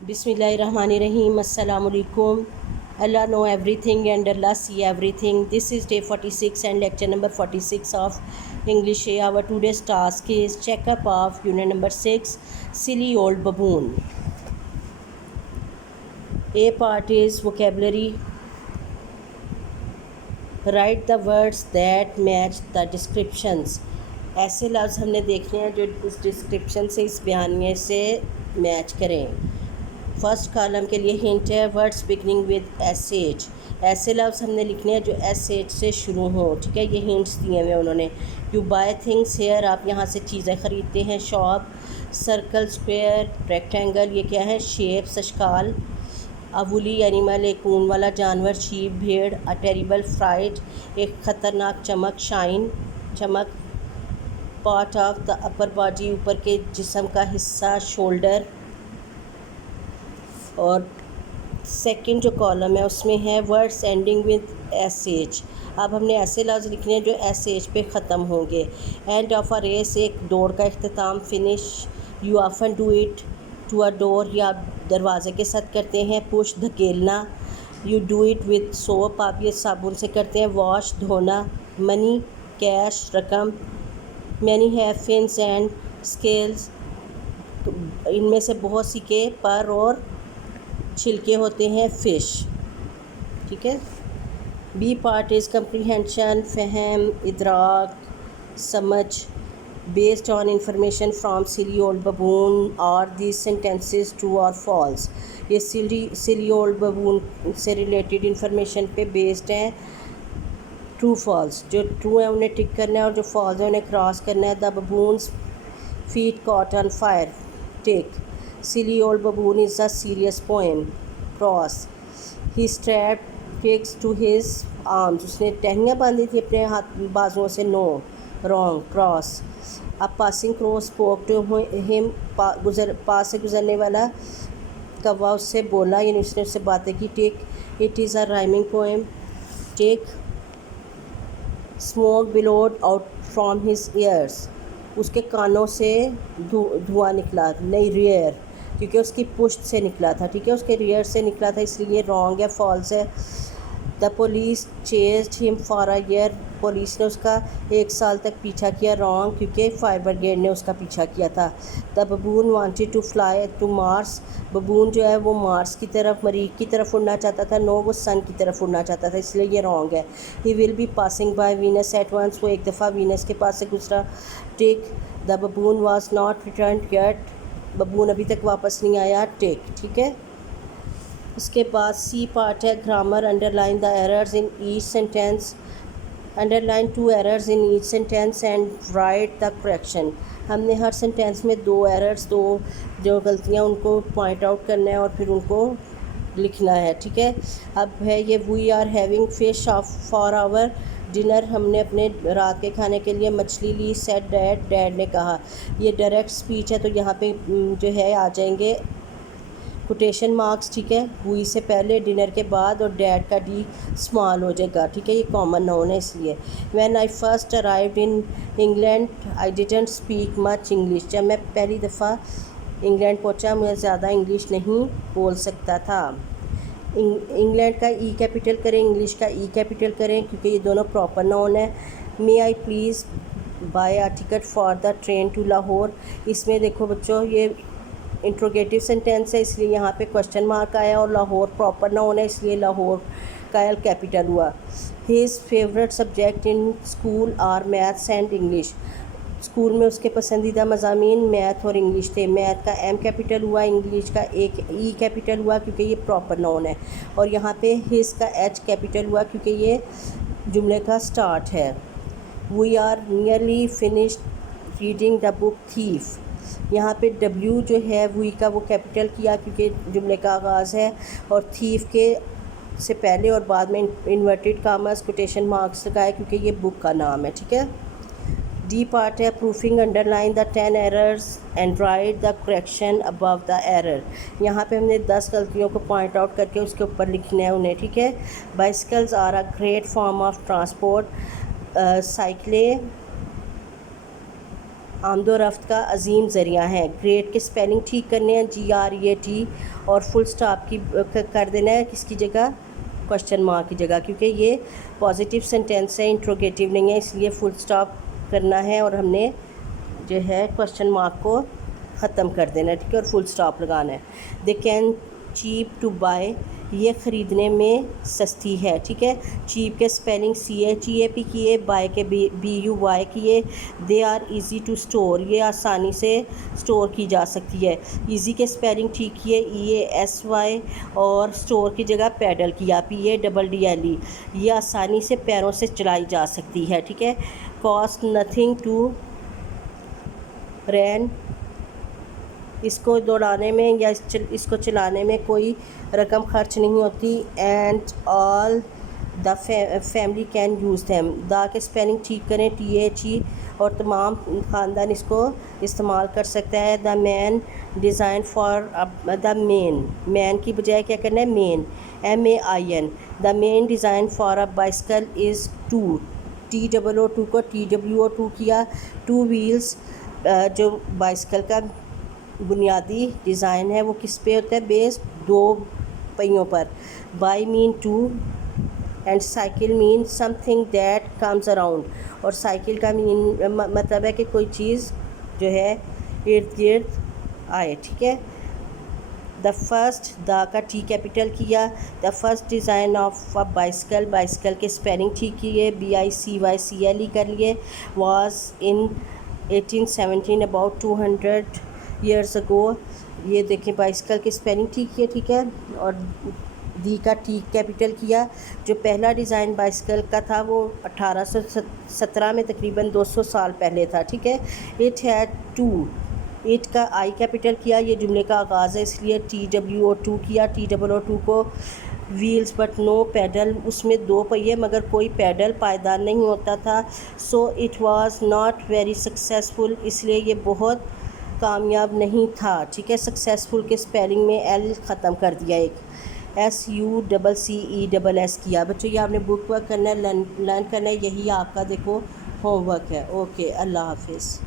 Bismillahirrahmanirrahim. Assalamualaikum. Allah know everything and Allah see everything. This is day 46 and lecture number 46 of English. Our today's task is checkup of unit number 6, silly old baboon. A part is vocabulary. Write the words that match the descriptions. ऐसे लफ्ज़ हमने देखने हैं जो इस description से, इस बयानिए से मैच करें। फर्स्ट कॉलम के लिए हिंट है words beginning with S H. ऐसे लफ्ज़ हमने लिखने हैं जो एस एच से शुरू हों, ठीक है। ये हिंट्स दिए हुए उन्होंने। यू बाय थिंग्स हेयर, आप यहाँ से चीज़ें ख़रीदते हैं। शॉप, सर्कल, स्क्वायर, रेक्टेंगल, ये क्या है? शेप्स, अशकाल। अ वुली एनिमल, एक ऊन वाला जानवर। शीप, भेड़। अ टेरिबल फ्राइट, एक ख़तरनाक चमक। शाइन, चमक। Part of the upper body, ऊपर के जिस्म का हिस्सा। शोल्डर। और सेकंड जो कॉलम है उसमें है words ending with S H. अब हमने ऐसे लफ्ज़ लिखने हैं जो एस एच पे ख़त्म होंगे। एंड ऑफ अ रेस, एक दौड़ का अख्ताम। Finish, you often do it to a door, या आप दरवाज़े के साथ करते हैं। पुश, धकेलना। You do it with soap, आप ये साबुन से करते हैं। वॉश, धोना। मनी, कैश, रकम। Many have fins and scales, इनमें से बहुत सी के पर और छिलके होते हैं। फ़िश, ठीक है। बी पार्ट इज़ कम्प्रीहेंशन, फ़हम, इदराक, समझ। Based on information from silly old baboon are these sentences true और फॉल्स। ये सिली ओल्ड बबून से रिलेटेड इंफॉर्मेशन पे बेस्ड हैं। ट्रू फॉल्स, जो ट्रू है उन्हें टिक करना है और जो फॉल्स है उन्हें क्रॉस करना है। The baboons feet caught on fire, tick. Silly old baboon is a serious poem. Cross. He strapped twigs to his arms. उसने टहनियाँ बांधी थी अपने हाथ बाजुओं से। No. Wrong. Cross. A passing crow spoke to him. पास से गुजरने वाला कौवा उससे बोला, यानी उसने उससे बातें की। Take. It is a rhyming poem. Take. Smoke billowed out from his ears. उसके कानों से धुआं निकला। नहीं, रियर, क्योंकि उसकी पुश्त से निकला था, ठीक है। उसके रियर से निकला था, इसलिए रॉन्ग है, फॉल्स है। The police chased him for a year, police ने उसका 1 साल तक पीछा किया। रॉन्ग, क्योंकि फायर ब्रिगेड ने उसका पीछा किया था। The baboon wanted to fly to Mars, baboon जो है वो मार्स की तरफ, मरीख की तरफ उड़ना चाहता था। नो, वो सन की तरफ उड़ना चाहता था, इसलिए ये रॉन्ग है। He will be passing by Venus at once, वो एक दफ़ा वीनस के पास से गुजरा। Tick. The baboon was not return yet, baboon अभी तक वापस नहीं आया। टिक, ठीक है। उसके बाद सी पार्ट है grammar. Underline the errors in each sentence, underline 2 errors in each sentence and right the correction. हमने हर सेंटेंस में 2 एरर्स, 2 जो गलतियाँ उनको पॉइंट आउट करना है और फिर उनको लिखना है, ठीक है। अब है ये we are having fish for our dinner, हमने अपने रात के खाने के लिए मछली ली। सेड डैड, डैड ने कहा। ये डायरेक्ट स्पीच है तो यहाँ पे जो है आ जाएंगे कोटेशन मार्क्स, ठीक है। हुई से पहले, डिनर के बाद, और डैड का डी स्मॉल हो जाएगा, ठीक है। ये कॉमन नाउन है इसलिए। When I first arrived in England I didn't speak much English, जब मैं पहली दफ़ा इंग्लैंड पहुंचा मैं ज़्यादा इंग्लिश नहीं बोल सकता था। इंग्लैंड का ई कैपिटल करें, इंग्लिश का ई कैपिटल करें, क्योंकि ये दोनों प्रॉपर नाउन है। May I please buy a ticket for the train to Lahore, इसमें देखो बच्चों ये इंट्रोगेटिव सेंटेंस है, इसलिए यहाँ पे क्वेश्चन मार्क आया, और लाहौर प्रॉपर नाउन है इसलिए लाहौर का एल कैपिटल हुआ। His favourite subject in school are maths and English, school में उसके पसंदीदा मज़ामीन मैथ और इंग्लिश थे। मैथ का एम कैपिटल हुआ, इंग्लिश का एक ई कैपिटल हुआ क्योंकि ये प्रॉपर नाउन है, और यहाँ पे हिज का एच कैपिटल हुआ क्योंकि ये जुमले का स्टार्ट है। We are nearly finished reading the book thief, यहाँ पे डब्ल्यू जो है वी का वो कैपिटल किया क्योंकि जुमले का आगाज़ है, और थीफ के से पहले और बाद में इन्वर्टेड कामर्स कोटेशन मार्क्स लगाए क्योंकि ये बुक का नाम है, ठीक है। डी पार्ट है proofing. Underline the 10 errors and right the correction above the error, यहाँ पे हमने 10 गलतियों को पॉइंट आउट करके उसके ऊपर लिखना है उन्हें, ठीक है। Bicycles are a great form of transport, साइकिलें आमदो रफ्त का अजीम ज़रिया है। ग्रेट के स्पेलिंग ठीक करने हैं, GREAT, और फुल स्टॉप की कर देना है किसकी जगह, क्वेश्चन मार्क की जगह, क्योंकि ये पॉजिटिव सेंटेंस है, इंट्रोगेटिव नहीं है, इसलिए फुल स्टॉप करना है और हमने जो है क्वेश्चन मार्क को ख़त्म कर देना है, ठीक है, और फुल स्टॉप लगाना है। They can cheap to buy, ये ख़रीदने में सस्ती है, ठीक है। चीप के स्पेलिंग CHEAP किए, बाय के BUY किए। They are easy to store, ये आसानी से स्टोर की जा सकती है। इजी के स्पेलिंग ठीक किए, EASY, और स्टोर की जगह पैडल किया, PADDLE, ये आसानी से पैरों से चलाई जा सकती है, ठीक है। कॉस्ट नथिंग टू रन, इसको दौड़ाने में या इसको चलाने में कोई रकम खर्च नहीं होती। And all the family can use them, the के स्पेलिंग ठीक करें, THE, और तमाम ख़ानदान इसको इस्तेमाल कर सकता है। The man design for the man की बजाय क्या करना है, main, MAIN। The main design for a bicycle is two, TOO को TWO2 किया। 2 व्हील्स, जो बाइसिकल का बुनियादी डिज़ाइन है वो किस पे होता है, बेस्ड 2 पहियों पर। Bi mean two, and cycle mean something that comes around, और साइकिल का मीन मतलब है कि कोई चीज़ जो है इर्द गिर्द आए, ठीक है। द फर्स्ट, द का T कैपिटल किया। The first design of a bicycle, bicycle के स्पेलिंग ठीक किए, BICYCLE कर लिए। Was in 1817, about 200 years ago, ये देखें बाइसिकल की स्पेलिंग ठीक है, ठीक है। और दी का T कैपिटल किया। जो पहला डिज़ाइन बाइसिकल का था वो 1817 में, तकरीबन 200 साल पहले था, ठीक है। इट हैड 2, इट का I कैपिटल किया, ये जुमले का आगाज़ है इसलिए TWO2 किया। TOO2 को व्हील्स बट नो पैडल, उसमें 2 पहिए मगर कोई पैडल पायदार नहीं होता था। So it was not very successful, इसलिए ये बहुत कामयाब नहीं था, ठीक है। सक्सेसफुल के स्पेलिंग में L ख़त्म कर दिया, एक SUCCESS किया। बच्चों ये आपने बुक वर्क करना है, लर्न करना है, यही आपका देखो होमवर्क है। ओके, अल्लाह हाफिज़।